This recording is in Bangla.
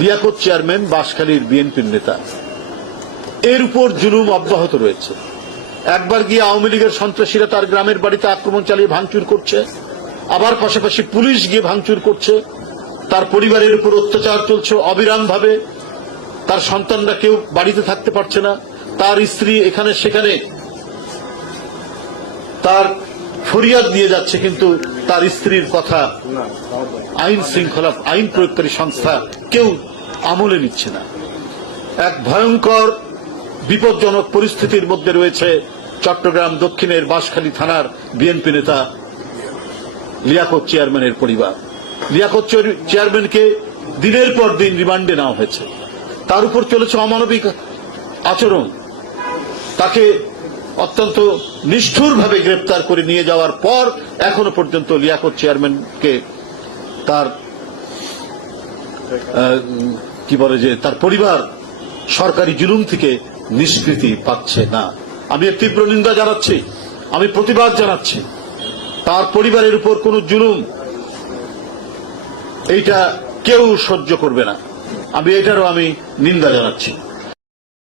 লিয়াকত চেয়ারম্যান বাঁশখালীর বিএনপির নেতা, এর উপর জুলুম অব্যাহত রয়েছে। একবার গিয়ে আওয়ামী লীগের সন্ত্রাসীরা তার গ্রামের বাড়িতে আক্রমণ চালিয়ে ভাঙচুর করছে, আবার পাশাপাশি পুলিশ গিয়ে ভাঙচুর করছে, তার পরিবারের উপর অত্যাচার চলছে অবিরামভাবে, তার সন্তানরা কেউ বাড়িতে থাকতে পারছে না, তার স্ত্রী এখানে সেখানে তার ফরিয়াদ দিয়ে যাচ্ছে, কিন্তু তার স্ত্রীর কথা আইন শৃঙ্খলা আইন প্রয়োগকারী সংস্থা কেউ আমলে নিচ্ছে না। এক ভয়ঙ্কর বিপজ্জনক পরিস্থিতির মধ্যে রয়েছে চট্টগ্রাম দক্ষিণের বাঁশখালী থানার বিএনপি নেতা লিয়াকত চেয়ারম্যানের পরিবার। লিয়াকত চেয়ারম্যানকে দিনের পর দিন রিমান্ডে নেওয়া হয়েছে, তার উপর চলেছে অমানবিক আচরণ। তাকে অত্যন্ত নিষ্ঠুরভাবে গ্রেপ্তার করে নিয়ে যাওয়ার পর এখনো পর্যন্ত লিয়াকত চেয়ারম্যানকে তার তার পরিবার সরকারি জুলুম থেকে নিষ্কৃতি পাচ্ছে না। আমি এর তীব্র নিন্দা জানাচ্ছি, আমি প্রতিবাদ জানাচ্ছি। তার পরিবারের উপর কোন জুলুম এইটা কেউ সহ্য করবে না, আমি এটারও নিন্দা জানাচ্ছি।